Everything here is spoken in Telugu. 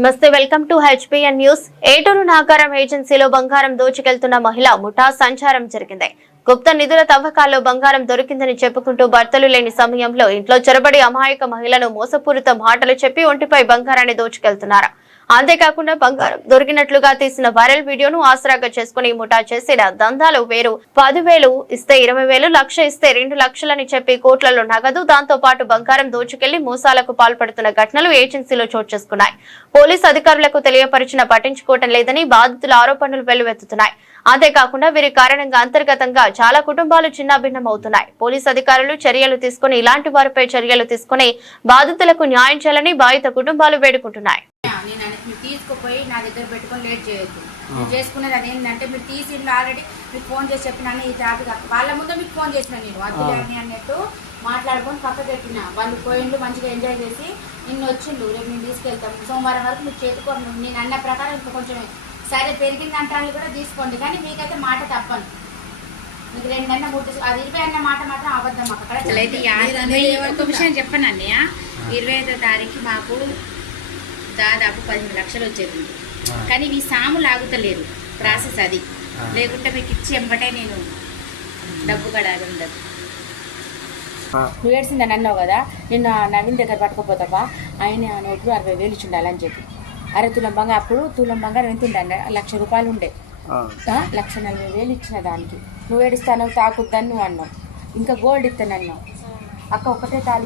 నమస్తే, వెల్కమ్ టు హెచ్పిఎన్ న్యూస్. ఏటూరు నాగారం ఏజెన్సీలో బంగారం దోచుకెళ్తున్న మహిళ ముఠా సంచారం జరిగింది. గుప్త నిధుల తవ్వకాల్లో బంగారం దొరికిందని చెప్పుకుంటూ భర్తలు లేని సమయంలో ఇంట్లో చొరబడి అమాయక మహిళను మోసపూరిత మాటలు చెప్పి ఒంటిపై బంగారాన్ని దోచుకెళ్తున్నారు. అంతేకాకుండా బంగారం దొరికినట్లుగా తీసిన వైరల్ వీడియోను ఆసరాగా చేసుకుని ముఠా చేసిన దందాలు వేరు. 10,000 ఇస్తే 20,000, లక్ష ఇస్తే 2 లక్షలని చెప్పి కోట్లలో నగదు, దాంతో పాటు బంగారం దోచుకెళ్లి మోసాలకు పాల్పడుతున్న ఘటనలు ఏజెన్సీలో చోటు చేసుకున్నాయి. పోలీసు అధికారులకు తెలియపరిచినా పట్టించుకోవటం లేదని బాధితుల ఆరోపణలు వెల్లువెత్తుతున్నాయి. అంతేకాకుండా వీరి కారణంగా అంతర్గతంగా చాలా కుటుంబాలు చిన్నాభిన్నమవుతున్నాయి. పోలీసు అధికారులు చర్యలు తీసుకుని ఇలాంటి వారిపై చర్యలు తీసుకుని బాధితులకు న్యాయం చేయాలని బాధిత కుటుంబాలు వేడుకుంటున్నాయి. మీరు తీసుకుపోయి నా దగ్గర పెట్టుకొని లేట్ చేయొద్దు. నేను చేసుకునేది అదేంటంటే మీరు తీసి ఆల్రెడీ మీకు ఫోన్ చేసి చెప్పినాను. ఈ ట్రాఫిక్ వాళ్ళ ముందు మీకు ఫోన్ చేసిన నేను వద్దులేని అన్నట్టు మాట్లాడుకొని పక్క పెట్టిన. వాళ్ళు పోయిండు, మంచిగా ఎంజాయ్ చేసి నిన్ను వచ్చిండు. రేపు నేను తీసుకెళ్తాం సోమవారం వరకు మీరు చేతుకోండి. నేను అన్న ప్రకారం ఇంకా కొంచెం సరే పెరిగిందంటాన్ని కూడా తీసుకోండి, కానీ మీకైతే మాట తప్పను. మీకు 2 అన్న 3 అది 20 అన్న మాట మాత్రం అబద్ధం. అక్కడ ఒక విషయం చెప్పండి అన్నయ్య, 25వ తారీఖు మాకు దాదాపు 15 లక్షలు వచ్చేది. కానీ మీ సాము లాగుతలేరు ప్రాసెస్ అది. లేకుంటే మీకు ఇచ్చి ఎంబటే నేను డబ్బు కడాలి ఉండదు. నువ్వు ఏడ్చిందని అన్నావు కదా, నిన్న నవీన్ దగ్గర పట్టుకోపోతావా, ఆయన నోట్లు 60,000 ఇచ్చిండాలని చెప్పి. అరే తులం బంగారం, అప్పుడు తులం బంగారం ఎంత ఉండే, 1,00,000 రూపాయలు ఉండే. 1,40,000 ఇచ్చిన దానికి నువ్వు ఏడుస్తాను తాకుద్దని నువ్వు అన్నావు. ఇంకా గోల్డ్ ఇస్తానన్నావు. అక్క ఒకటే తాళి